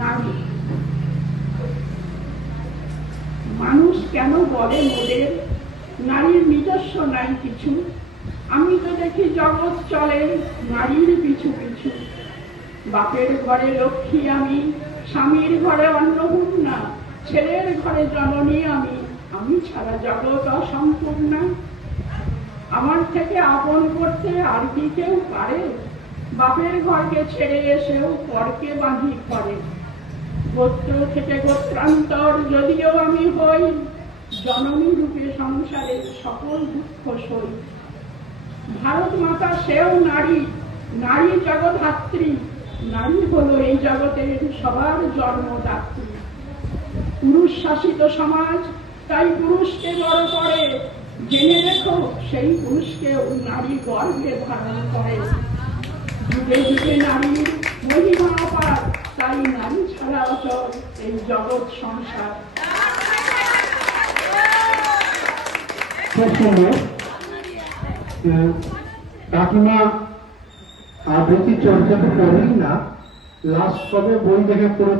নারী। মানুষ কেন বলে মোদের নারীর নিজস্ব নাই কিছু? আমি তো দেখি জগৎ চলে নারীর পিছু পিছু। বাপের ঘরে লক্ষ্মী আমি, স্বামীর ঘরে অন্নপূর্ণা, ছেলের ঘরে জননী আমি, আমি ছাড়া জগৎ অসম্পূর্ণা। আমার থেকে আপন করতে আর কি কেউ পারে? বাপের ঘরকে ছেড়ে এসেও পরকে বাঁধি করে। গোত্র থেকে গোত্রান্তর যদিও আমি হই, জননী রূপে সংসারের সকল দুঃখ সই। ভারত মাতা সেও নারী, নারী জগদ্ধাত্রী। নারী হলো এই জগতের সবার জন্মদাত্রী। পুরুষ শাসিত সমাজ তাই পুরুষকে বড় করে। জেনে রেখো সেই পুরুষকেও নারী গর্ভে ধারণ করে। যুগে যুগে নারীর মহিমা অপার, তাই নারী ছাড়া অচল এই জগৎ সংসার। খুব সুন্দর। কাকিমা আবৃত্তি চর্চা তো করেই না, লাস্ট কবে বই দেখে পড়ে